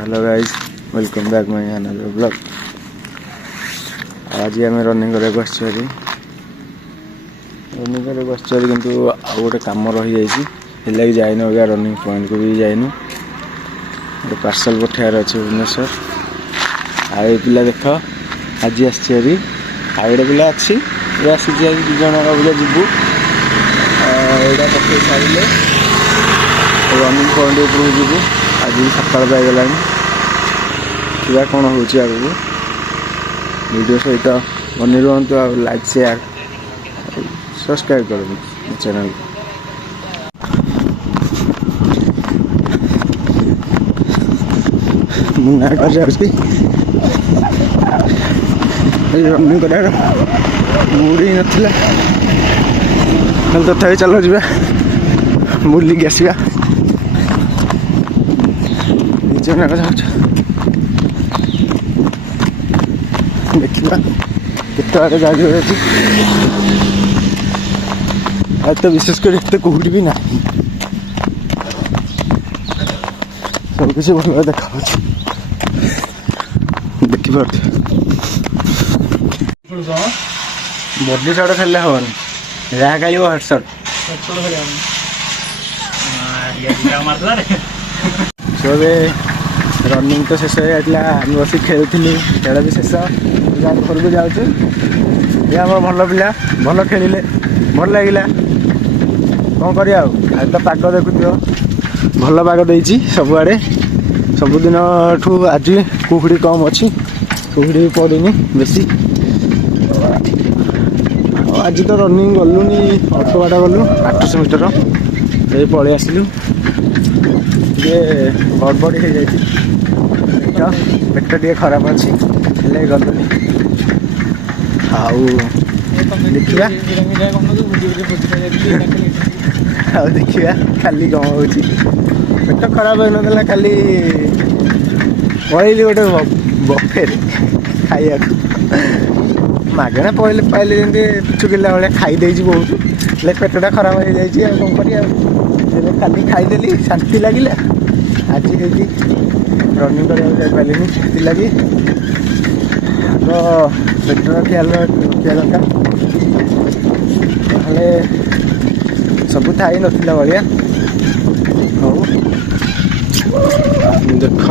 Hello guys, welcome back my another blog. आज आम running करने रनिंग करने किंतु आउ गोटे कम रही जाइए जाइन अगर रनिंग पॉइंट को भी जाइनु। गोटे पार्सल पठार अच्छे भुवनेश्वर। आ पिला देख आज आसरी आ गोटे पिला अच्छी आसी दीज बोले जीवु यहाँ पकई सारे रनिंग पॉइंट उपरକୁ जीवु। आज सकाल पाईगला क्या कौन हो आगे वीडियो सहित बनी रुहतु। लाइक शेयर सब्सक्राइब कर चैनल। मुझे कर रनिंग कर मूड ही नाला तथा चलो जा बुलिक आसवा निज देखा केत आगे गाड़ी अच्छी तो विशेष कर कौटी भी ना सब किसी भल देखा देखिए बॉडी शॉट खेल हेनी जहाँ खेल हेडसट रनिंग तो शेष हो जाता बस खेलुली खेल भी शेष घर को जाऊँ। ये आम भल पिला भल खेलिले भल लगे कौन कर तो पाग देखु भल पाग दे सबुआड़े सबुदिन ठू आज कुहुड़ी कम अच्छी कुहुड़ी भी पड़नी बेसी। आज तो रनिंग गलुनी अल्प बाट गलु 800 मीटर ये पलि आसलु टे गड़बड़ हो जाए पेट टे खराब अच्छी गलुनी देखा देखा खाली कम हो पेट खराब हो ना खाली पलि गोटे बफे खाइया मगना पहले पाइले जमी चुकिला भाई खाईदे बहुत पेटा खराब हो जाए कौन कर खाली खाईदेली शांति लगे। आज रनिंग करवाई से लगे तो पेटर ख्याल रखा दरकार ना सब थी नाला भाया। हाँ देख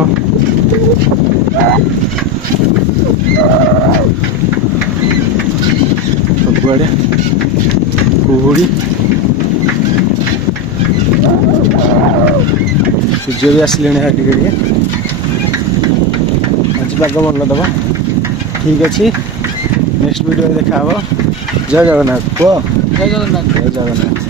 सबुआड़े कुहुड़ी सूर्य भी आसले टे आज पाग भल दबा ठीक अच्छे। नेक्स्ट वीडियो देखा जय जगन्नाथ। जय जगन्नाथ।